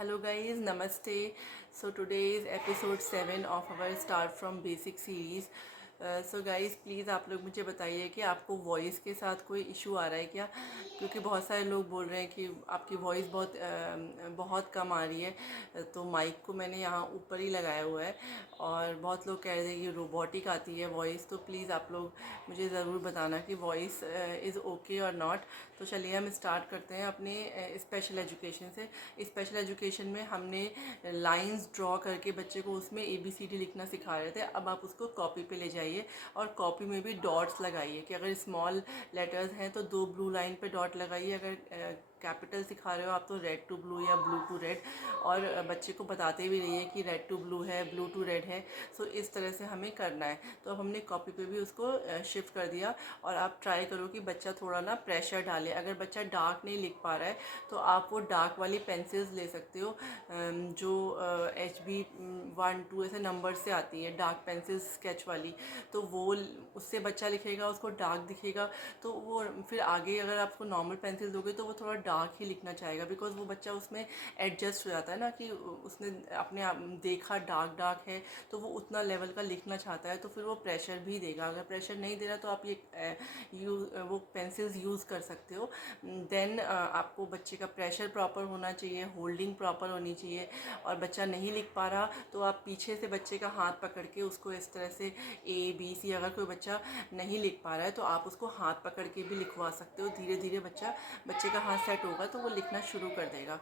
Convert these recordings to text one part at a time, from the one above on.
Hello guys, namaste. So today is episode 7 of our Start from Basic series. So guys, please आप लोग मुझे बताइए कि आपको वॉइस के साथ कोई इशू आ रहा है क्या? क्योंकि बहुत सारे लोग बोल रहे हैं कि आपकी वॉइस बहुत कम आ रही है। तो माइक को मैंने यहाँ ऊपर ही लगाया हुआ है और बहुत लोग कह रहे हैं कि रोबोटिक आती है वॉइस। तो प्लीज़ आप लोग मुझे ज़रूर बताना कि वॉइस इज़ ओके और नॉट। तो चलिए हम स्टार्ट करते हैं अपने स्पेशल एजुकेशन से। स्पेशल एजुकेशन में हमने लाइंस ड्रॉ करके बच्चे को उसमें ABCD लिखना सिखा रहे थे। अब आप उसको कॉपी पे ले जाइए और कॉपी में भी डॉट्स लगाइए कि अगर स्मॉल लेटर्स हैं तो 2 ब्लू लाइन पे डॉट लगाइए, अगर कैपिटल सिखा रहे हो आप तो रेड टू ब्लू या ब्लू टू रेड, और बच्चे को बताते भी रहिए कि रेड टू ब्लू है, ब्लू टू रेड है। सो इस तरह से हमें करना है। तो अब हमने कॉपी पे भी उसको शिफ्ट कर दिया और आप ट्राई करो कि बच्चा थोड़ा ना प्रेशर डाले। अगर बच्चा डार्क नहीं लिख पा रहा है तो आप वो डार्क वाली पेंसिल्स ले सकते हो, जो HB 1 2 ऐसे नंबर से आती है डार्क पेंसिल्स स्केच वाली। तो वो उससे बच्चा लिखेगा, उसको डार्क दिखेगा। तो वो फिर आगे अगर आप उसको नॉर्मल पेंसिल दोगे तो वो थोड़ा डार्क ही लिखना चाहेगा, बिकॉज वो बच्चा उसमें एडजस्ट हो जाता है ना कि उसने अपने आप देखा डार्क डार्क है तो वो उतना लेवल का लिखना चाहता है, तो फिर वो प्रेशर भी देगा। अगर प्रेशर नहीं दे रहा तो आप वो पेंसिल्स यूज़ कर सकते हो। देन आपको बच्चे का प्रेशर प्रॉपर होना चाहिए, होल्डिंग प्रॉपर होनी चाहिए। और बच्चा नहीं लिख पा रहा तो आप पीछे से बच्चे का हाथ पकड़ के उसको इस तरह से ABC, अगर कोई बच्चा नहीं लिख पा रहा है तो आप उसको हाथ पकड़ के भी लिखवा सकते हो। धीरे धीरे बच्चे का हाथ सेट होगा तो वो लिखना शुरू कर देगा।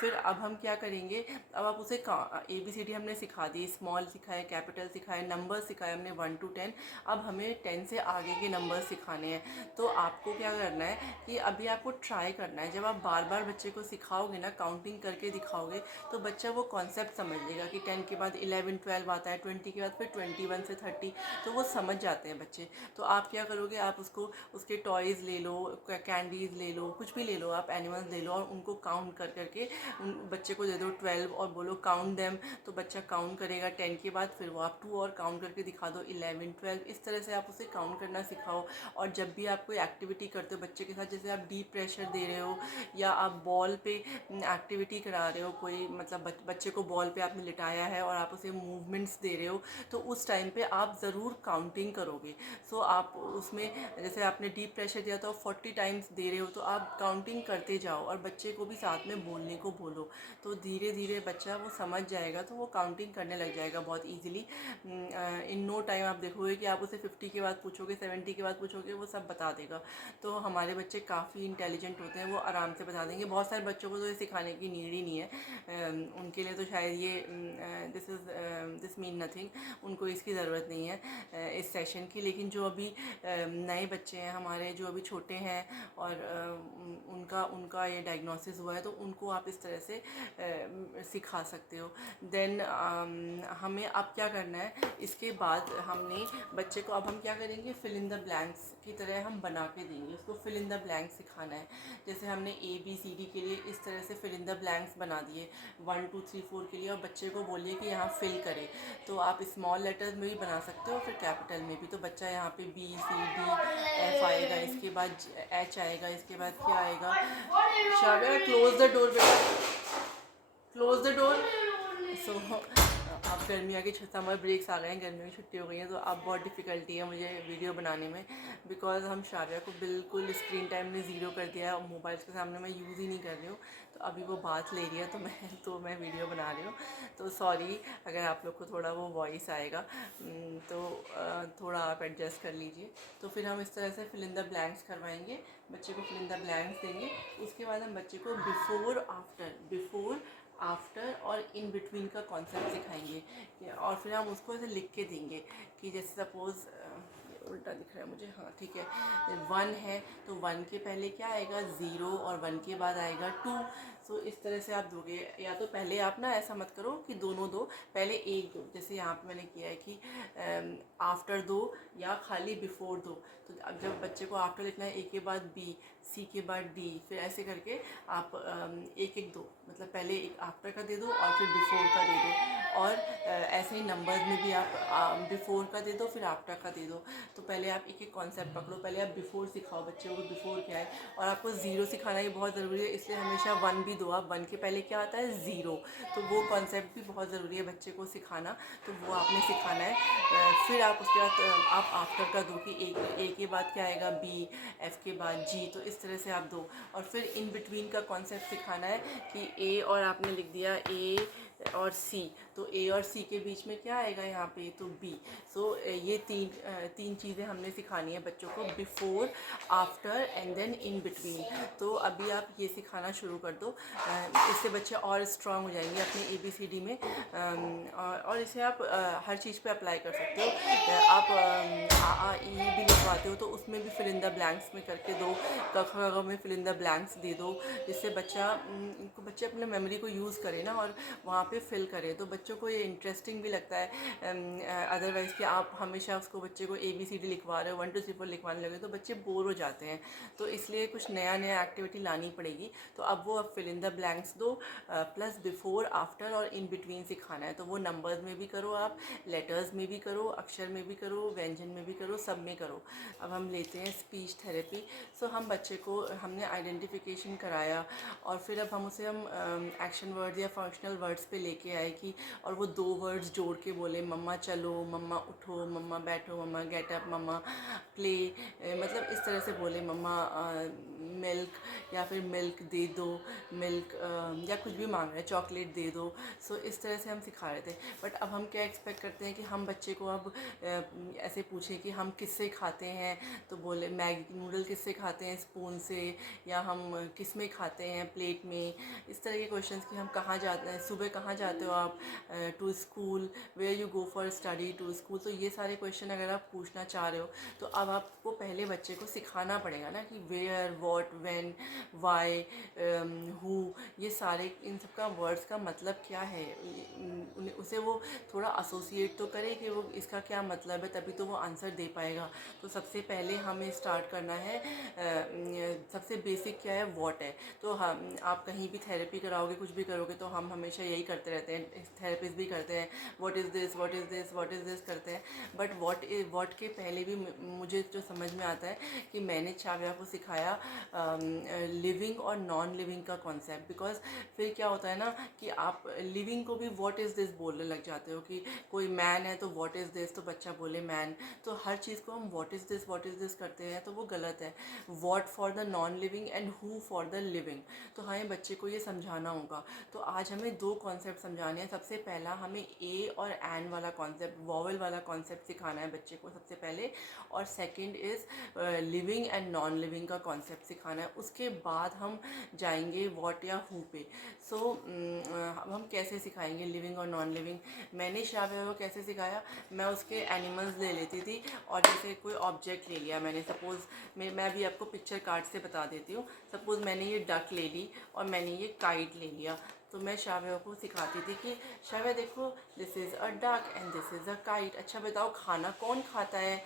फिर अब हम क्या करेंगे, अब आप उसे ABCD हमने सिखा दी, स्मॉल सिखाए, कैपिटल सिखाए, नंबर सिखाए हमने 1 to 10। अब हमें 10 से आगे के नंबर सिखाने हैं। तो आपको क्या करना है कि अभी आपको ट्राई करना है। जब आप बार बार बच्चे को सिखाओगे ना, काउंटिंग करके दिखाओगे, तो बच्चा वो कॉन्सेप्ट समझ लेगा कि 10 के बाद 11 12 आता है, 20 के बाद फिर 21 से 30, तो वो समझ जाते हैं बच्चे। तो आप क्या करोगे, आप उसको उसके टॉयज़ ले लो, कैंडीज़ ले लो, कुछ भी ले लो, आप एनिमल्स ले लो और उनको काउंट कर करके उन बच्चे को दे दो 12 और बोलो काउंट देम। तो बच्चा काउंट करेगा 10 के बाद, फिर वो आप 2 और काउंट करके दिखा दो 11 12। इस तरह से आप उसे काउंट करना सिखाओ। और जब भी आप कोई एक्टिविटी करते हो बच्चे के साथ, जैसे आप डीप प्रेशर दे रहे हो या आप बॉल पे एक्टिविटी करा रहे हो, कोई मतलब बच्चे को बॉल पे आपने लिटाया है और आप उसे मूवमेंट्स दे रहे हो, तो उस टाइम पे आप ज़रूर काउंटिंग करोगे। सो आप उसमें जैसे आपने डीप प्रेशर दिया तो 40 टाइम्स दे रहे हो, तो आप काउंटिंग करते जाओ और बच्चे को भी साथ में बोलने को बोलो। तो धीरे धीरे बच्चा वो समझ जाएगा, तो वो काउंटिंग करने लग जाएगा बहुत ईजिली। इन नो टाइम आप देखोगे कि आप उसे 50 के बाद पूछोगे, 70 के बाद पूछोगे, वो सब बता देगा। तो हमारे बच्चे काफ़ी इंटेलिजेंट होते हैं, वो आराम से बता देंगे। बहुत सारे बच्चों को तो ये सिखाने की नीड ही नहीं है, उनके लिए तो शायद ये दिस मीन नथिंग, उनको इसकी ज़रूरत नहीं है इस सेशन की। लेकिन जो अभी नए बच्चे हैं हमारे, जो अभी छोटे हैं और उनका उनका ये डायग्नोसिस हुआ है, तो उनको आप इस तरह से सिखा सकते हो। देन हमें अब क्या करना है, इसके बाद हमने बच्चे को, अब हम क्या करेंगे, फिल इन द ब्लैंक्स की तरह हम बना के देंगे उसको। फिल इन द ब्लैंक्स सिखाना है। जैसे हमने ABCD के लिए इस तरह से फिल इन द ब्लैंक्स बना दिए 1 2 3 4 के लिए, और बच्चे को बोलिए कि यहाँ फिल करे। तो आप स्मॉल लेटर्स में भी बना सकते हो, फिर कैपिटल में भी। तो बच्चा यहाँ पे BCDF आएगा, इसके बाद H आएगा, इसके बाद क्या आएगा, शाबिया क्लोज द डोर बेटा, क्लोज द डोर। सो अब गर्मियों की समर ब्रेक्स आ गए हैं, गर्मियों की छुट्टी हो गई है, तो अब बहुत डिफ़िकल्टी है मुझे वीडियो बनाने में, बिकॉज़ हम शाबिया को बिल्कुल स्क्रीन टाइम ने ज़ीरो कर दिया है और मोबाइल के सामने मैं यूज़ ही नहीं कर रही हूँ। तो अभी वो बात ले रही है तो मैं वीडियो बना रही हूँ। तो सॉरी अगर आप लोग को थोड़ा वो वॉइस आएगा, तो थोड़ा आप एडजस्ट कर लीजिए। तो फिर हम इस तरह से फिल इन द ब्लैंक्स करवाएंगे, बच्चे को फिल इन द ब्लैंक्स देंगे। उसके बाद हम बच्चे को बिफोर आफ्टर और इन बिटवीन का कॉन्सेप्ट सिखाएंगे, और फिर हम उसको ऐसे लिख के देंगे कि जैसे सपोज़ उल्टा दिख रहा है मुझे, हाँ ठीक है, 1 है तो 1 के पहले क्या आएगा, 0, और 1 के बाद आएगा 2। सो इस तरह से आप दोगे। या तो पहले आप ना ऐसा मत करो कि दोनों दो, पहले एक दो, जैसे यहाँ पे मैंने किया है कि आफ्टर दो या खाली बिफोर दो। तो अब जब बच्चे को आफ्टर लिखना है, A के बाद B, C के बाद D, फिर ऐसे करके आप एक एक दो, मतलब पहले एक आफ्टर का दे दो और फिर बिफोर का दे दो। और ऐसे ही नंबर्स में भी आप बिफोर का दे दो फिर आफ्टर का दे दो। तो पहले आप एक एक कॉन्सेप्ट पकड़ो, पहले आप बिफोर सिखाओ बच्चों को, बिफोर क्या है। और आपको ज़ीरो सिखाना ये बहुत ज़रूरी है, इसलिए हमेशा वन भी दो आप। वन के पहले क्या आता है, ज़ीरो। तो वो कॉन्सेप्ट भी बहुत ज़रूरी है बच्चे को सिखाना, तो वो आपने सिखाना है। फिर आप उसके बाद आप आफ्टर का दो कि ए के बाद क्या आएगा, बी, एफ के बाद जी, तो इस तरह से आप दो। और फिर इन बिटवीन का कॉन्सेप्ट सिखाना है कि ए और आपने लिख दिया ए और सी, तो ए और सी के बीच में क्या आएगा यहाँ पे, तो बी। सो ये तीन चीज़ें हमने सिखानी है बच्चों को, before, after and then in between. तो अभी आप ये सिखाना शुरू कर दो, इससे बच्चे और स्ट्रांग हो जाएंगे अपने ABCD में। और इसे आप हर चीज़ पे अप्लाई कर सकते हो। आप आ ई भी लिखवाते हो तो उसमें भी फिल इन द ब्लैंक्स में करके दो, क ख ग में फिल इन द ब्लैंक्स दे दो, जिससे बच्चे अपने मेमोरी को यूज़ करें ना, और वहाँ पे फिल करें, तो बच्चों को ये इंटरेस्टिंग भी लगता है। अदरवाइज़ कि आप हमेशा उसको बच्चे को ABCD लिखवा रहे हो, 1 2 3 4 लिखवाने लगे तो बच्चे बोर हो जाते हैं। तो इसलिए कुछ नया नया एक्टिविटी लानी पड़ेगी। तो अब वो अब फिल इन द ब्लैंक्स दो, प्लस बिफोर, आफ्टर और इन बिटवीन सिखाना है। तो वो नंबर्स में भी करो आप, लेटर्स में भी करो, अक्षर में भी करो, व्यंजन में भी करो, सब में करो। अब हम लेते हैं स्पीच थेरेपी। सो हम बच्चे को हमने आइडेंटिफिकेशन कराया, और फिर अब हम एक्शन वर्ड या फंक्शनल वर्ड्स पे लेके आए कि, और वो 2 वर्ड्स जोड़ के बोले, मम्मा चलो, मम्मा उठो, मम्मा बैठो, मम्मा गेट अप, मम्मा प्ले, मतलब इस तरह से बोले, मम्मा मिल्क, या फिर मिल्क दे दो, मिल्क, या कुछ भी मांग रहे हैं, चॉकलेट दे दो। सो इस तरह से हम सिखा रहे थे। बट अब हम क्या एक्सपेक्ट करते हैं कि हम बच्चे को अब ऐसे पूछें कि हम किससे खाते हैं, तो बोले मैगी नूडल किससे खाते हैं, स्पून से, या हम किस में खाते हैं, प्लेट में। इस तरह के क्वेश्चंस कि हम कहाँ जाते हैं, सुबह कहाँ जाते हो आप, to school, where you go for study, to school. तो ये सारे क्वेश्चन अगर आप पूछना चाह रहे हो तो अब आपको पहले बच्चे को सिखाना पड़ेगा ना कि where, what, when, why, who, ये सारे इन सब का वर्ड्स का मतलब क्या है। उसे वो थोड़ा एसोसिएट तो करे कि वो इसका क्या मतलब है, तभी तो वो आंसर दे पाएगा। तो सबसे पहले हमें स्टार्ट करना है, सबसे बेसिक क्या है, वॉट है। तो हम आप कहीं भी थेरेपी कराओगे, कुछ भी करोगे, तो हम हमेशा यही करते रहते हैं, थेरेपिस्ट भी करते हैं, what is this, what is this, what is this करते हैं। बट व्हाट के पहले भी मुझे जो समझ में आता है कि मैंने चाव्या को सिखाया लिविंग और नॉन लिविंग का कॉन्सेप्ट। बिकॉज फिर क्या होता है ना कि आप लिविंग को भी व्हाट इज़ दिस बोलने लग जाते हो, कि कोई मैन है तो व्हाट इज़ दिस, तो बच्चा बोले मैन। तो हर चीज़ को हम व्हाट इज़ दिस करते हैं, तो वो गलत है। What for the non living and who for the living. तो हमें बच्चे को ये समझाना होगा। तो आज हमें 2 कॉन्सेप्ट समझाने हैं। सबसे पहला हमें ए और एन वाला कॉन्सेप्ट, वॉवल वाला कॉन्सेप्ट सिखाना है बच्चे को सबसे पहले, और second is living and non living का कॉन्सेप्ट सिखाना है। उसके बाद हम जाएंगे व्हाट या हु पे। सो अब हम कैसे सिखाएंगे लिविंग और नॉन लिविंग। मैंने श्राव्या को कैसे सिखाया, मैं उसके एनिमल्स ले लेती थी, और जैसे कोई ऑब्जेक्ट ले लिया मैंने, सपोज़ मैं भी आपको पिक्चर कार्ड से बता देती हूँ। सपोज़ मैंने ये डक ले ली और मैंने ये काइट ले लिया, तो मैं श्राव्या को सिखाती थी कि श्राव्या देखो, this is a duck and this is a kite. अच्छा बताओ, खाना कौन खाता है,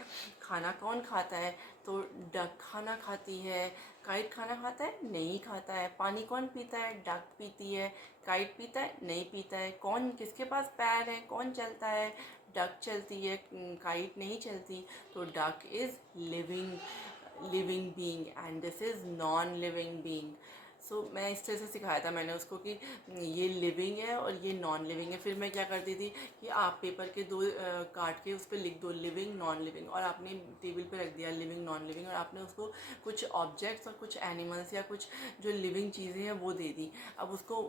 खाना कौन खाता है, तो डक खाना खाती है, काइट खाना खाता है, नहीं खाता है। पानी कौन पीता है, डक पीती है, काइट पीता है, नहीं पीता है। कौन, किसके पास पैर है, कौन चलता है, डक चलती है, काइट नहीं चलती। तो duck is living being and this is non living being. So मैं इस तरह से सिखाया था मैंने उसको कि ये लिविंग है और ये नॉन लिविंग है। फिर मैं क्या करती थी कि आप पेपर के 2 काट के उस पर लिख दो लिविंग नॉन लिविंग, और आपने टेबल पे रख दिया लिविंग नॉन लिविंग, और आपने उसको कुछ ऑब्जेक्ट्स और कुछ एनिमल्स या कुछ जो लिविंग चीज़ें हैं वो दे दी। अब उसको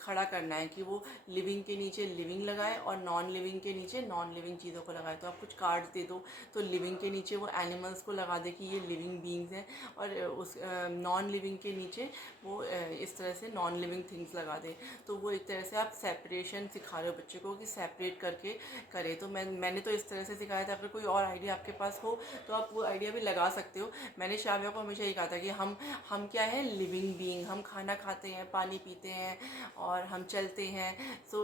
खड़ा करना है कि वो लिविंग के नीचे लिविंग लगाए और नॉन लिविंग के नीचे नॉन लिविंग चीज़ों को लगाए। तो आप कुछ कार्ड्स दे दो, तो लिविंग के नीचे वो एनिमल्स को लगा दे कि ये लिविंग बींग्स हैं, और उस नॉन लिविंग के नीचे वो इस तरह से नॉन लिविंग थिंग्स लगा दें। तो वो एक तरह से आप सेपरेशन सिखा रहे हो बच्चे को कि सेपरेट करके करे। तो मैंने तो इस तरह से सिखाया था। अगर कोई और आइडिया आपके पास हो तो आप वो आइडिया भी लगा सकते हो। मैंने श्राव्या को हमेशा ये कहा था कि हम क्या है, लिविंग बीइंग, हम खाना खाते हैं, पानी पीते हैं और हम चलते हैं। सो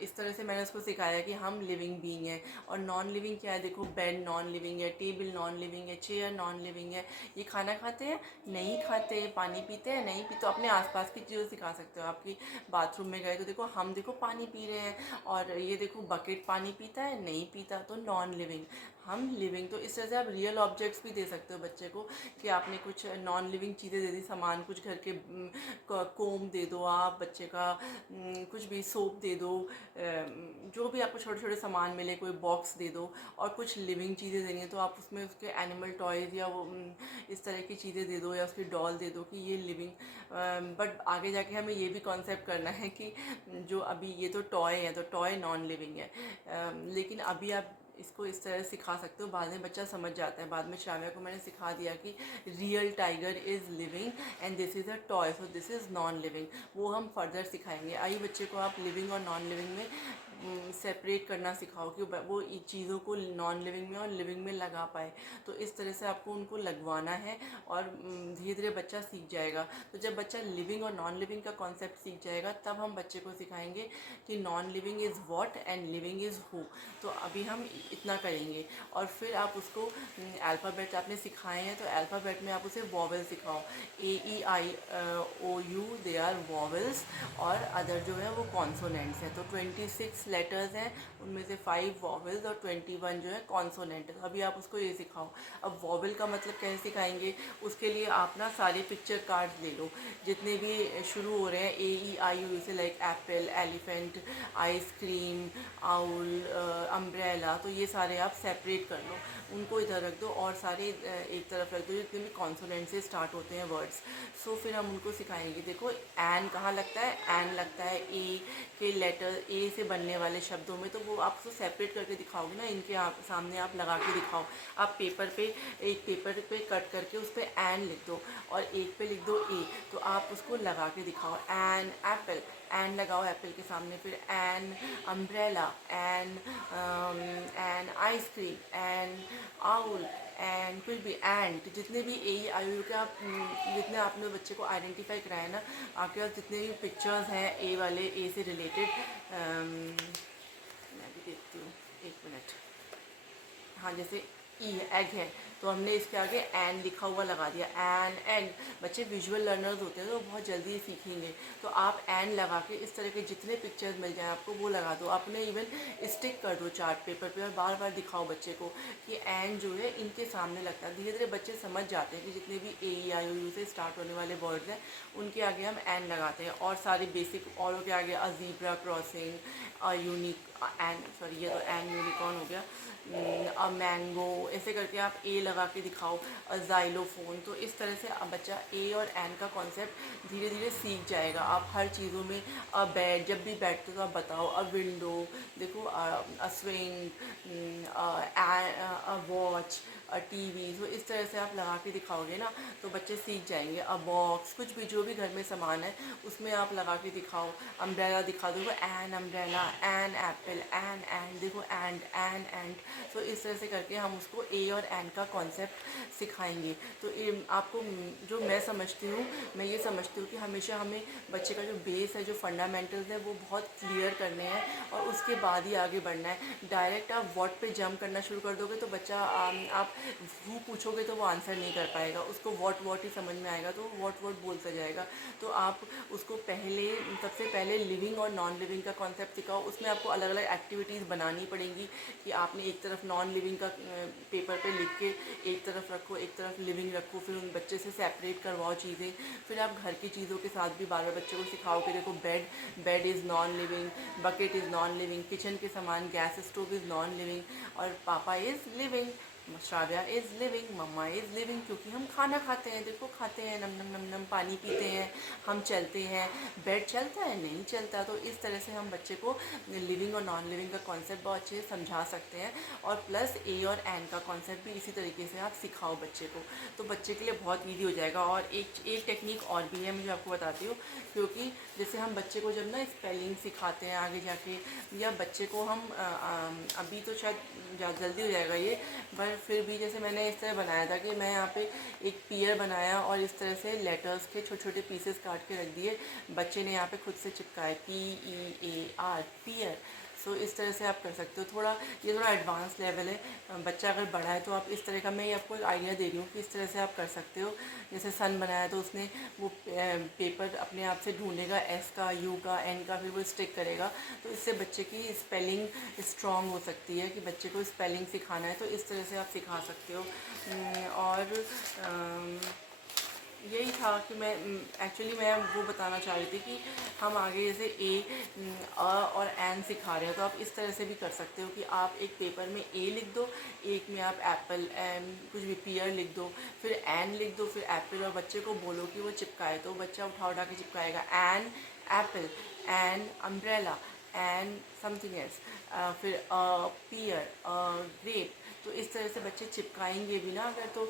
इस तरह से मैंने उसको सिखाया कि हम लिविंग बीइंग हैं। और नॉन लिविंग क्या है, देखो बेड नॉन लिविंग है, टेबल नॉन लिविंग है, चेयर नॉन लिविंग है। ये खाना खाते हैं, नहीं खाते, पानी पीते हैं, नहीं पी, तो अपने आसपास की चीज़ें सिखा सकते हो। आपकी बाथरूम में गए तो देखो हम देखो पानी पी रहे हैं और ये देखो बकेट पानी पीता है, नहीं पीता, तो नॉन लिविंग, हम लिविंग। तो इस तरह से आप रियल ऑब्जेक्ट्स भी दे सकते हो बच्चे को कि आपने कुछ नॉन लिविंग चीज़ें दे दी, सामान कुछ घर के कोम दे दो आप बच्चे का, कुछ भी सोप दे दो, जो भी आपको छोटे छोटे सामान मिले, कोई बॉक्स दे दो। और कुछ लिविंग चीज़ें देनी है तो आप उसमें उसके एनिमल टॉयज़ या वो इस तरह की चीज़ें दे दो, या उसकी डॉल दे दो कि ये लिविंग। बट आगे जाके हमें ये भी कॉन्सेप्ट करना है कि जो अभी ये तो टॉय है, तो टॉय नॉन लिविंग है, लेकिन अभी आप इसको इस तरह सिखा सकते हो, बाद में बच्चा समझ जाता है। बाद में श्राव्या को मैंने सिखा दिया कि real tiger is living and this is a toy, so this is non living. वो हम फर्दर सिखाएंगे। आइए बच्चे को आप लिविंग और नॉन लिविंग में सेपरेट करना सिखाओ कि वो चीज़ों को नॉन लिविंग में और लिविंग में लगा पाए। तो इस तरह से आपको उनको लगवाना है और धीरे धीरे बच्चा सीख जाएगा। तो जब बच्चा लिविंग और नॉन लिविंग का कॉन्सेप्ट सीख जाएगा तब हम बच्चे को सिखाएंगे कि non living is what and living is who. तो अभी हम इतना करेंगे और फिर आप उसको अल्फ़ाबेट आपने सिखाए हैं तो अल्फ़ाबेट में आप उसे वॉवल सिखाओ। AEI OU they are vowels और अदर जो है वो कॉन्सोनेंट्स हैं। तो 26 लेटर्स हैं, उनमें से 5 वॉवल्स और 21 जो है कॉन्सोनेंट है। तो अभी आप उसको ये सिखाओ। अब वॉवल का मतलब कैसे सिखाएंगे, उसके लिए आप ना सारे पिक्चर कार्ड्स ले लो जितने भी शुरू हो रहे हैं AEIU से, like Apple, elephant, ice cream, owl, umbrella. तो ये सारे आप सेपरेट कर लो, उनको इधर रख दो और सारे एक तरफ रख दो जितने भी कॉन्सोनेंट से स्टार्ट होते हैं वर्ड्स। सो फिर हम उनको सिखाएंगे। देखो एन कहाँ लगता है, एन लगता है ए के लेटर, ए से बनने वाले शब्दों में। तो वो आप उसको सेपरेट करके दिखाओगे ना, इनके आप सामने आप लगा के दिखाओ। आप पेपर पे, एक पेपर पे कट करके उस पर एन लिख दो और एक पे लिख दो ए। तो आप उसको लगा के दिखाओ। एन एप्पल, एन लगाओ एप्पल के सामने, फिर N umbrella, an ice cream, N owl, and कुछ भी एंड, जितने भी AEIOU के आप जितने आपने बच्चे को आइडेंटिफाई कराया ना, आपके पास जितने भी पिक्चर्स हैं ए वाले, ए से रिलेटेड, मैं भी देखती हूँ, एक मिनट। हाँ, जैसे ई है, एग है, तो हमने इसके आगे एन लिखा हुआ लगा दिया, एन एग। बच्चे विजुअल लर्नर्स होते हैं तो बहुत जल्दी सीखेंगे। तो आप एन लगा के इस तरह के जितने पिक्चर्स मिल जाएँ आपको वो लगा दो। आपने इवन स्टिक कर दो चार्ट पेपर पे और बार बार दिखाओ बच्चे को कि एन जो है इनके सामने लगता है। धीरे धीरे बच्चे समझ जाते हैं कि जितने भी AEIOU से स्टार्ट होने वाले वर्ड्स हैं उनके आगे हम एन लगाते हैं। और सारे बेसिक औरों के आगे zebra crossing, unique an, sorry ये तो एन यूनिकॉर्न हो गया, मैंगो, ऐसे करके आप ए लगा के दिखाओ, ज़ाइलोफ़ोन। तो इस तरह से अब बच्चा ए और एन का कॉन्सेप्ट धीरे धीरे सीख जाएगा। आप हर चीज़ों में बेड, जब भी बैठते हो तो आप बताओ, विंडो देखो, स्विंग, वॉच, TV। तो इस तरह से आप लगा के दिखाओगे ना तो बच्चे सीख जाएंगे। बॉक्स, कुछ भी जो भी घर में सामान है उसमें आप लगा के दिखाओ। अम्ब्रेला दिखा दो, an umbrella, an apple, an देखो, एंड। तो इस तरह से करके हम उसको ए और एन का कॉन्सेप्ट सिखाएंगे। तो आपको जो मैं समझती हूँ, मैं ये समझती हूँ कि हमेशा हमें बच्चे का जो बेस है, जो फंडामेंटल्स है, वो बहुत क्लियर करने हैं और उसके बाद ही आगे बढ़ना है। डायरेक्ट आप व्हाट पे जंप करना शुरू कर दोगे तो बच्चा, आप हु पूछोगे तो वो आंसर नहीं कर पाएगा, उसको व्हाट ही समझ में आएगा, तो व्हाट बोलता जाएगा। तो आप उसको सबसे पहले लिविंग और नॉन लिविंग का कॉन्सेप्ट सिखाओ। उसमें आपको अलग अलग एक्टिविटीज़ बनानी पड़ेंगी कि आपने एक तरफ नॉन लिविंग का पेपर पे लिख के एक तरफ रखो, एक तरफ लिविंग रखो, फिर उन बच्चे से सेपरेट करवाओ चीज़ें। फिर आप घर की चीज़ों के साथ भी बार बार बच्चे को सिखाओ कि देखो bed is non living, bucket is non living, kitchen के सामान, gas stove is non living और papa is living, Shravya is living, mamma is living. क्योंकि हम खाना खाते हैं, देखो खाते हैं, नम नम नम नम, पानी पीते हैं, हम चलते हैं। बेड चलता है, नहीं चलता। तो इस तरह से हम बच्चे को लिविंग और नॉन लिविंग का कॉन्सेप्ट बहुत अच्छे से समझा सकते हैं। और प्लस ए और एन का कॉन्सेप्ट भी इसी तरीके से आप सिखाओ बच्चे को, तो बच्चे के लिए बहुत ईजी हो जाएगा। और एक टेक्निक और भी है, मुझे आपको बताती हूँ। क्योंकि जैसे हम बच्चे को जब ना स्पेलिंग सिखाते हैं आगे जाके, या बच्चे को हम अभी तो शायद जल्दी हो जाएगा ये, पर फिर भी जैसे मैंने इस तरह बनाया था कि मैं यहाँ पे एक पियर बनाया और इस तरह से लेटर्स के छोटे छोटे पीसेस काट के रख दिए। बच्चे ने यहाँ पे खुद से चिपकाए, PEAR, पियर। सो इस तरह से आप कर सकते हो। ये थोड़ा एडवांस लेवल है। बच्चा अगर बड़ा है तो आप इस तरह का, मैं आपको एक आइडिया दे रही हूँ कि इस तरह से आप कर सकते हो। जैसे सन बनाया तो उसने वो पेपर अपने आप से ढूंढेगा, एस का, यू का, एन का, फिर वो स्टिक करेगा। तो इससे बच्चे की स्पेलिंग स्ट्रांग हो सकती है कि बच्चे को स्पेलिंग सिखाना है तो इस तरह से आप सिखा सकते हो। और यही था कि मैं एक्चुअली मैं वो बताना चाह रही थी कि हम आगे जैसे अ और एन सिखा रहे हैं तो आप इस तरह से भी कर सकते हो कि आप एक पेपर में ए लिख दो, एक में आप एप्पल एन कुछ भी पियर लिख दो, फिर एन लिख दो, फिर एप्पल, और बच्चे को बोलो कि वो चिपकाए तो बच्चा उठा उठा के चिपकाएगा। An apple, an umbrella, an something else, फिर पियर, ग्रेप। तो इस तरह से बच्चे चिपकाएंगे भी ना अगर, तो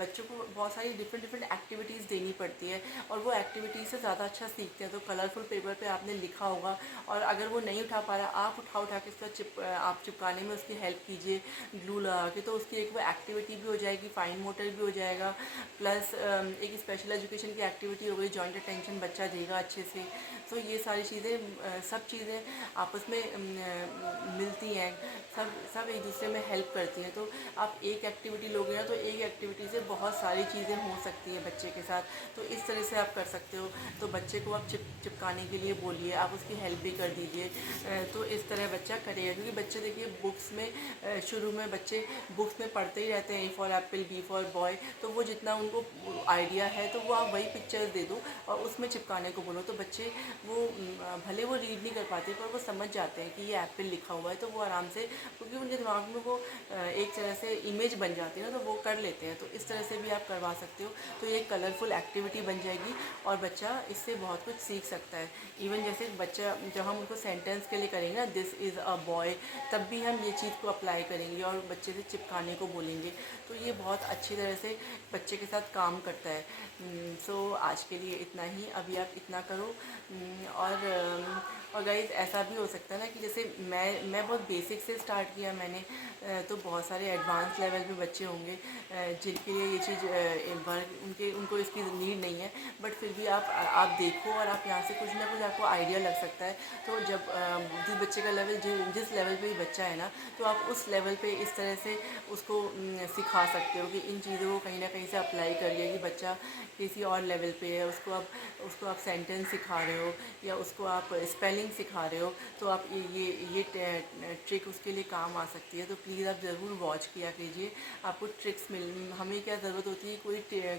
बच्चों को बहुत सारी डिफरेंट डिफरेंट एक्टिविटीज़ देनी पड़ती है और वो एक्टिविटीज़ से ज़्यादा अच्छा सीखते हैं। तो कलरफुल पेपर पे आपने लिखा होगा और अगर वो नहीं उठा पा रहा, आप उठा उठा के उसका आप चिपकाने में उसकी हेल्प कीजिए ग्लू लगा के, तो उसकी एक वो एक्टिविटी भी हो जाएगी, फाइन मोटर भी हो जाएगा, प्लस एक स्पेशल एजुकेशन की एक्टिविटी हो गई, जॉइंट अटेंशन बच्चा देगा अच्छे से। तो ये सारी चीज़ें सब चीज़ें आपस में मिलती हैं, सब सब एक दूसरे में हेल्प करती हैं। तो आप एक एक्टिविटी लोगे ना तो एक एक्टिविटी से बहुत सारी चीज़ें हो सकती हैं बच्चे के साथ। तो इस तरह से आप कर सकते हो। तो बच्चे को आप चिपकाने के लिए बोलिए, आप उसकी हेल्प भी कर दीजिए। तो इस तरह बच्चा करेगा, क्योंकि बच्चे देखिए बुक्स में शुरू में बच्चे बुक्स में पढ़ते ही रहते हैं, A for apple, B for boy. तो वो जितना उनको आइडिया है तो वो आप वही पिक्चर्स दे दो और उसमें चिपकाने को बोलो, तो बच्चे वो भले वो रीड नहीं कर पाते पर वो समझ जाते हैं कि ये एप्पल लिखा हुआ है, तो वो आराम से, क्योंकि उनके दिमाग में वो एक तरह से इमेज बन जाती है ना, तो वो कर लेते हैं। तो इस तरह से भी आप करवा सकते हो। तो ये कलरफुल एक्टिविटी बन जाएगी और बच्चा इससे बहुत कुछ सीख सकता है। इवन जैसे बच्चा, जब हम उनको सेंटेंस के लिए करेंगे ना, दिस इज़ अ बॉय, तब भी हम ये चीज़ को अप्लाई करेंगे और बच्चे से चिपकाने को बोलेंगे। तो ये बहुत अच्छी तरह से बच्चे के साथ काम करता है। सो आज के लिए इतना ही, अभी आप इतना करो। और गाइस ऐसा भी हो सकता है ना कि जैसे मैं बहुत बेसिक से स्टार्ट किया मैंने, तो बहुत सारे एडवांस लेवल पे बच्चे होंगे जिनके लिए ये चीज़ उनको इसकी नीड नहीं है, बट फिर भी आप देखो और आप यहाँ से कुछ ना कुछ आपको आइडिया लग सकता है। तो जब जिस बच्चे का लेवल जिस लेवल पे ही बच्चा है ना, तो आप उस लेवल पे इस तरह से उसको सिखा सकते हो कि इन चीज़ों को कहीं ना कहीं से अप्लाई करिए कि बच्चा किसी और लेवल पे है, उसको आप सेंटेंस सिखा रहे हो या उसको आप स्पेलिंग सिखा रहे हो, तो आप ये ट्रिक उसके लिए काम आ सकती है। तो प्लीज़ आप ज़रूर वॉच किया कीजिए। आपको ट्रिक्स हमें क्या ज़रूरत होती है,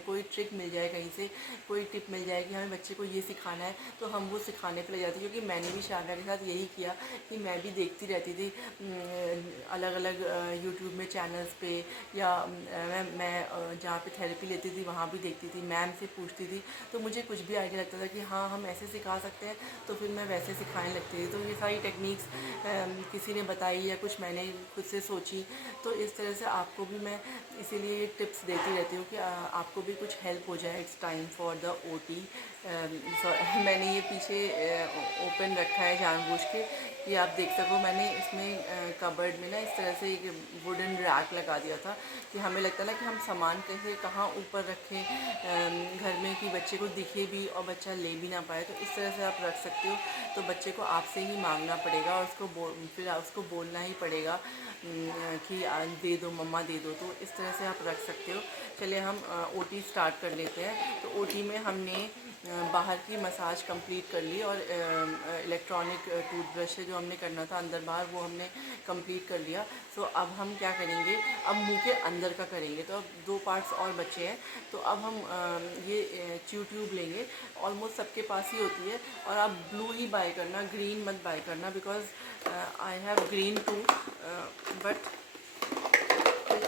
कोई ट्रिक मिल जाए कहीं से, कोई टिप मिल जाए कि हमें बच्चे को ये सिखाना है, तो हम वो सिखाने पे लग जाते हैं। क्योंकि मैंने भी शाबिया के साथ यही किया कि मैं भी देखती रहती थी अलग अलग यूट्यूब में चैनल्स पे, या मैं जहाँ पे थेरेपी लेती थी वहाँ भी देखती थी, मैम से पूछती थी, तो मुझे कुछ भी आइडिया लगता था कि हाँ हम ऐसे सिखा सकते हैं, तो फिर मैं वैसे सिखाने लगती थी। तो ये सारी टेक्निक्स किसी ने बताई या कुछ मैंने खुद से सोची, तो इस तरह से आपको भी मैं इसीलिए ये टिप्स देती रहती हूँ कि आपको भी कुछ हेल्प हो जाए। It's time for the OT। मैंने ये पीछे ओपन रखा है जानबूझ के कि आप देख सको। मैंने इसमें कबर्ड में ना इस तरह से एक वुडन रैक लगा दिया था कि हमें लगता है ना कि हम सामान कैसे कहाँ ऊपर रखें घर में कि बच्चे को दिखे भी और बच्चा ले भी ना पाए। तो इस तरह से आप रख सकते हो। तो बच्चे को आपसे ही मांगना पड़ेगा और फिर उसको बोलना ही पड़ेगा कि दे दो मम्मा दे दो। तो इस तरह से आप रख सकते हो। चलिए हम OT स्टार्ट कर लेते हैं। तो OT में हमने बाहर की मसाज कंप्लीट कर ली और इलेक्ट्रॉनिक टूथब्रश से जो हमने करना था अंदर बाहर, वो हमने कंप्लीट कर लिया। सो अब हम क्या करेंगे, अब मुंह के अंदर का करेंगे। तो अब 2 पार्ट्स और बचे हैं। तो अब हम ये च्यू ट्यूब लेंगे, ऑलमोस्ट सबके पास ही होती है। और आप ब्लू ही बाय करना, ग्रीन मत बाय करना, because I have green too, but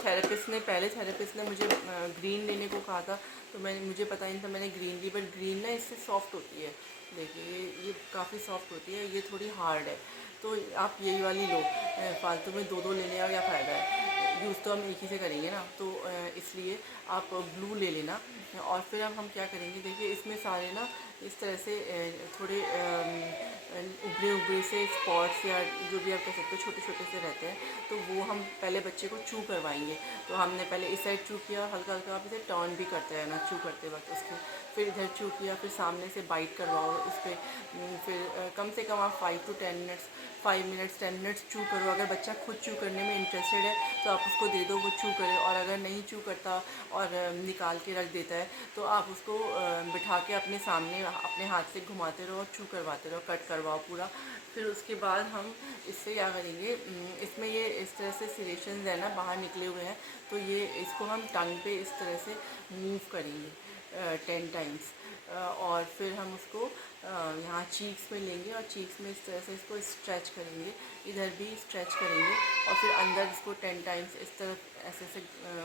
पहले थेरेपिस्ट ने मुझे ग्रीन लेने को कहा था, तो मुझे पता नहीं था, मैंने ग्रीन ली। बट ग्रीन ना इससे सॉफ्ट होती है, देखिए ये काफ़ी सॉफ्ट होती है, ये थोड़ी हार्ड है। तो आप यही वाली लो, फालतू में 2 लेने का क्या फ़ायदा है, यूज़ तो हम एक ही से करेंगे ना। तो इसलिए आप ब्लू ले लेना। और फिर अब हम क्या करेंगे, देखिए इसमें सारे ना इस तरह से थोड़े उभरे उभरे से स्पॉट्स या जो भी आप कह सकते हो छोटे छोटे से रहते हैं, तो वो हम पहले बच्चे को चू करवाएंगे। तो हमने पहले इस साइड चू किया, हल्का हल्का आप इसे टर्न भी करते रहना चू करते वक्त उसके, फिर इधर चू किया, फिर सामने से बाइट करवाओ उस पर। फिर कम से कम आप 5 10 मिनट्स चू करो। अगर बच्चा खुद चू करने में इंटरेस्टेड है तो आप उसको दे दो, वो चू करे। और अगर नहीं चू करता और निकाल के रख देता है, तो आप उसको बिठा के अपने सामने अपने हाथ से घुमाते रहो और चू करवाते रहो, कट करवाओ पूरा। फिर उसके बाद हम इससे क्या करेंगे, इसमें ये इस तरह से सिरेशंस है ना बाहर निकले हुए हैं, तो ये इसको हम टंग पे इस तरह से मूव करेंगे 10 टाइम्स। और फिर हम उसको यहाँ चीक्स में लेंगे और चीक्स में इस तरह से इसको स्ट्रेच करेंगे, इधर भी स्ट्रेच करेंगे। और फिर अंदर इसको 10 टाइम्स इस तरफ ऐसे ऐसे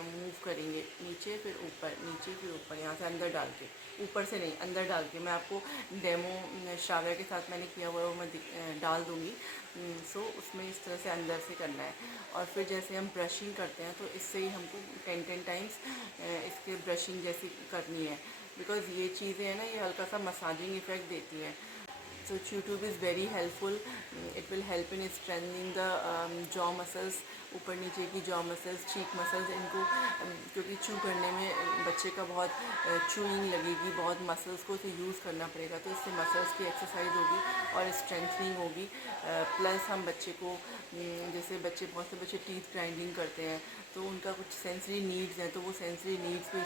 मूव करेंगे, नीचे फिर ऊपर, नीचे फिर ऊपर, यहाँ से अंदर डाल के, ऊपर से नहीं अंदर डाल के। मैं आपको डेमो शावर के साथ मैंने किया हुआ है वो मैं डाल दूँगी। सो उसमें इस तरह से अंदर से करना है। और फिर जैसे हम ब्रशिंग करते हैं तो इससे ही हमको 10 टाइम्स इसके ब्रशिंग जैसी करनी है, बिकॉज़ ये चीज़ें हैं ना, ये हल्का सा मसाजिंग इफ़ेक्ट देती हैं। So YouTube is very helpful. It will help in strengthening the jaw muscles, ऊपर नीचे की jaw muscles, cheek muscles। इनको क्योंकि चू करने में बच्चे का बहुत चूइंग लगेगी, बहुत मसल्स को इसे यूज़ करना पड़ेगा, तो इससे मसल्स की एक्सरसाइज होगी और स्ट्रेंथनिंग होगी। प्लस हम बच्चे को जैसे बहुत से बच्चे टीथ ग्राइंडिंग करते हैं, तो उनका कुछ सेंसरी नीड्स हैं, तो वो सेंसरी नीड्स भी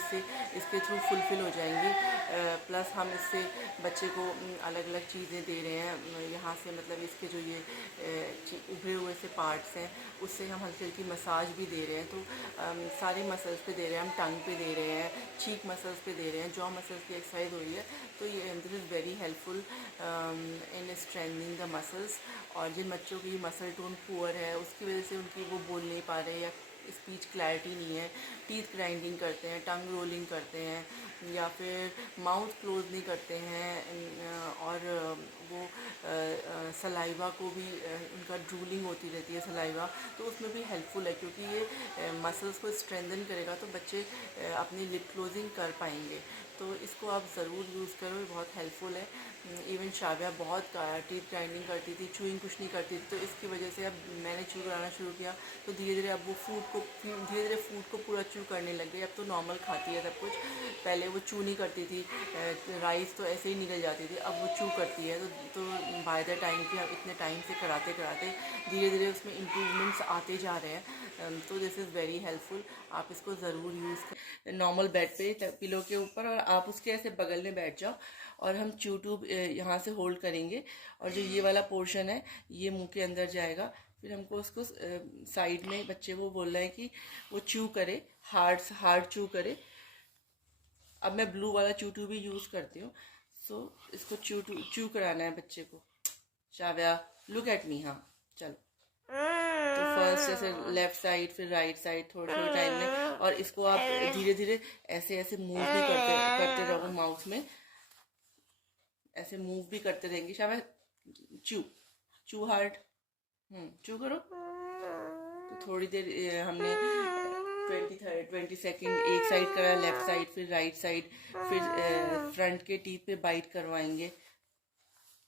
इसके थ्रू फुलफ़िल हो जाएंगी। प्लस हम इससे बच्चे को अलग अलग चीज़ें दे रहे हैं यहाँ से, मतलब इसके जो ये उभरे हुए से पार्ट्स हैं उससे हम हल्की हल्की मसाज भी दे रहे हैं। तो सारे मसल्स पे दे रहे हैं हम, टंग पे दे रहे हैं, चीक मसल्स पे दे रहे हैं, जॉ मसल्स की एक्सरसाइज हो रही है। तो ये this is very helpful in strengthening the muscles. और जिन बच्चों की मसल टोन पुअर है, उसकी वजह से उनकी वो बोल नहीं पा रहे या स्पीच क्लैरिटी नहीं है, टीथ ग्राइंडिंग करते हैं, टंग रोलिंग करते हैं, या फिर माउथ क्लोज नहीं करते हैं, और वो सलाइवा को भी उनका ड्रूलिंग होती रहती है सलाइवा, तो उसमें भी हेल्पफुल है, क्योंकि ये मसल्स को स्ट्रेंथन करेगा तो बच्चे अपनी लिप क्लोजिंग कर पाएंगे। तो इसको आप ज़रूर यूज़ करो, ये बहुत हेल्पफुल है। इवन शाविया बहुत टीथ ग्राइंडिंग करती थी, चूइंग कुछ नहीं करती थी, तो इसकी वजह से अब मैंने चू कराना शुरू किया, तो धीरे धीरे अब वो धीरे धीरे फूड को पूरा चू करने लग गई। अब तो नॉर्मल खाती है सब कुछ। पहले वो चू नहीं करती थी, राइस तो ऐसे ही निकल जाती थी, अब वो चू करती है। तो बाय द टाइम कि अब इतने टाइम से कराते कराते धीरे धीरे उसमें इम्प्रूवमेंट्स आते जा रहे हैं। तो दिस इज़ वेरी हेल्पफुल, आप इसको ज़रूर यूज़ करें नॉर्मल बेड पे पिलो के ऊपर, और आप उसके ऐसे बगल में बैठ जाओ और हम चू ट्यूब यहाँ से होल्ड करेंगे, और जो ये वाला पोर्शन है ये मुंह के अंदर जाएगा। फिर हमको उसको साइड में बच्चे को बोलना है कि वो चू करे, हार्ड चू करे। अब मैं ब्लू वाला चू ट्यूब भी यूज़ करती हूँ। सो इसको चू कराना है बच्चे को। शाव्या लुक एट मी, हाँ चलो। तो फर्स्ट जैसे लेफ्ट साइड, फिर राइट साइड, थोड़ी थोड़ी टाइम में, और इसको आप धीरे धीरे ऐसे ऐसे मूव भी करते रहो माउथ में, ऐसे मूव भी करते रहेंगे। शाबाश, चू हार्ड, चू करो। तो थोड़ी देर हमने 20 सेकेंड एक साइड करा, लेफ्ट साइड, फिर राइट साइड, फिर फ्रंट के टीथ पे बाइट करवाएंगे।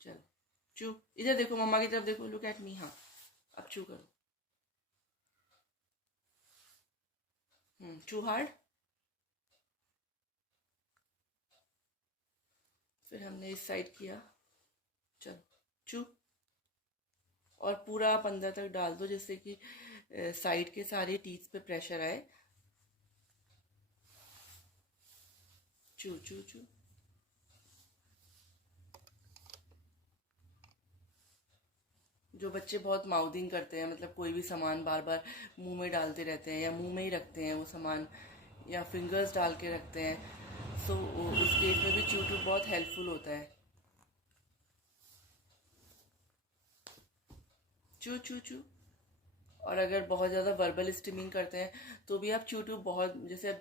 चलो चू, इधर देखो, मम्मा की तरफ देखो, लुक एट मी, हाँ अब चू करो। चू हार्ड। फिर हमने इस साइड किया, चलो चू, और पूरा आप अंदर तक डाल दो जिससे कि साइड के सारे टीथ पे प्रेशर आए। चू चू चू। जो बच्चे बहुत माउथिंग करते हैं, मतलब कोई भी सामान बार बार मुंह में डालते रहते हैं या मुंह में ही रखते हैं वो सामान, या फिंगर्स डाल के रखते हैं, सो उस केस में भी चू ट्यूब बहुत हेल्पफुल होता है। चू चू चू। और अगर बहुत ज़्यादा वर्बल स्टिमिंग करते हैं तो भी आप चू ट्यूब बहुत, जैसे अब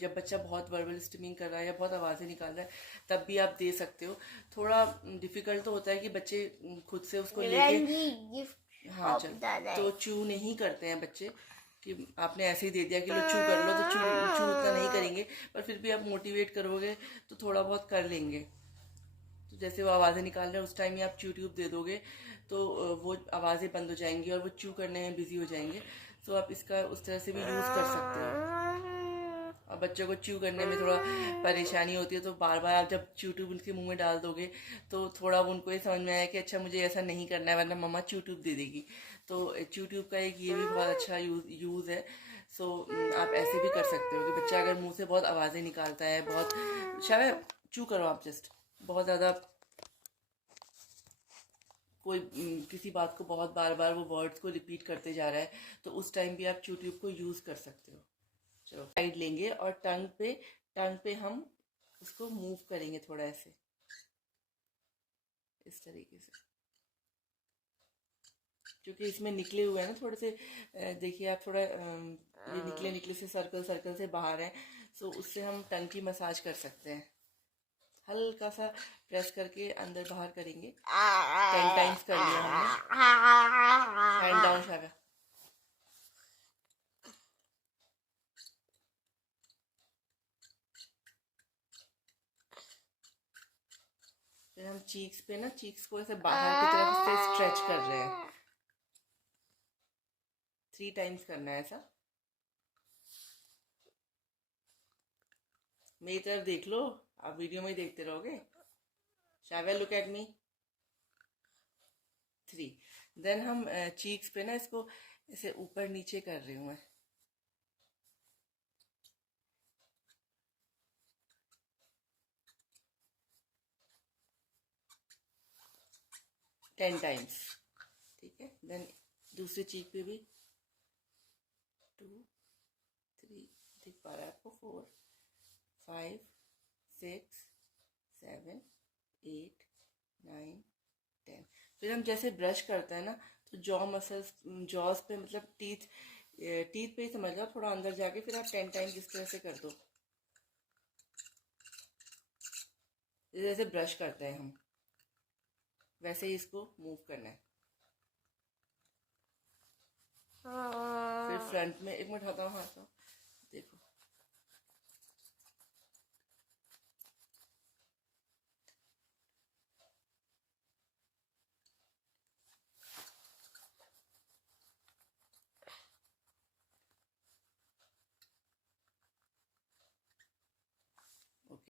जब बच्चा बहुत वर्बल स्टिमिंग कर रहा है या बहुत आवाज़ें निकाल रहा है, तब भी आप दे सकते हो। थोड़ा डिफ़िकल्ट तो होता है कि बच्चे खुद से उसको लेके, हाँ चल, तो चू नहीं करते हैं बच्चे, कि आपने ऐसे ही दे दिया कि लो चू कर लो, तो चू उतना नहीं करेंगे, पर फिर भी आप मोटिवेट करोगे तो थोड़ा बहुत कर लेंगे। तो तो जैसे वो आवाज़ें निकाल रहे हैं उस टाइम ही आप च्यू ट्यूब दे दोगे तो वो आवाज़ें बंद हो जाएंगी और वो च्यू करने में बिजी हो जाएंगे। तो आप इसका उस तरह से भी यूज़ कर सकते हो। और बच्चों को च्यू करने में थोड़ा परेशानी होती है तो बार बार आप जब च्यू ट्यूब उनके मुंह में डाल दोगे तो थोड़ा वो उनको ये समझ में आया कि अच्छा मुझे ऐसा नहीं करना है वरना मम्मा च्यू ट्यूब दे देगी। तो च्यू ट्यूब का एक ये भी बहुत अच्छा यूज़ है। सो आप ऐसे भी कर सकते हो कि बच्चा अगर मुंह से बहुत आवाज़ें निकालता है, बहुत शायद चू करो आप जस्ट बहुत ज़्यादा कोई किसी बात को बहुत बार बार वो वर्ड्स को रिपीट करते जा रहा है तो उस टाइम भी आप यूट्यूब को यूज़ कर सकते हो। चलो साइड लेंगे और टंग पे हम उसको मूव करेंगे थोड़ा ऐसे इस तरीके से, क्योंकि इसमें निकले हुए हैं ना थोड़े से। देखिए आप थोड़ा ये निकले निकले से सर्कल सर्कल से बाहर हैं। सो उससे हम टंग की मसाज कर सकते हैं। हल्का सा प्रेस करके अंदर बाहर करेंगे। 10 टाइम्स कर लिया हमने। हैंड डाउन शागा। फिर हम चीक्स पे ना चीक्स को ऐसे बाहर की तरफ से स्ट्रेच कर रहे हैं। 3 टाइम्स करना है ऐसा। मेरी तरफ देख लो, आप वीडियो में ही देखते रहोगे। शागा लुक एट मी। 3। देन हम चीक्स पे ना इसको ऐसे ऊपर नीचे कर रही हूँ मैं। 10 टाइम्स। ठीक है। देन दूसरी चीक पे भी 2 3 दिख पा रहा है आपको, 4 5 6 7 8 9 10। फिर हम जैसे ब्रश करते हैं ना तो जॉ मसल्स जॉस पे मतलब टीथ पे ही समझ लो, थोड़ा अंदर जाके फिर आप 10 टाइम्स इस तरह से कर दो जैसे ब्रश करते हैं हम, वैसे ही इसको मूव करना है। फिर फ्रंट में एक मिनट हटाओ हाथ को।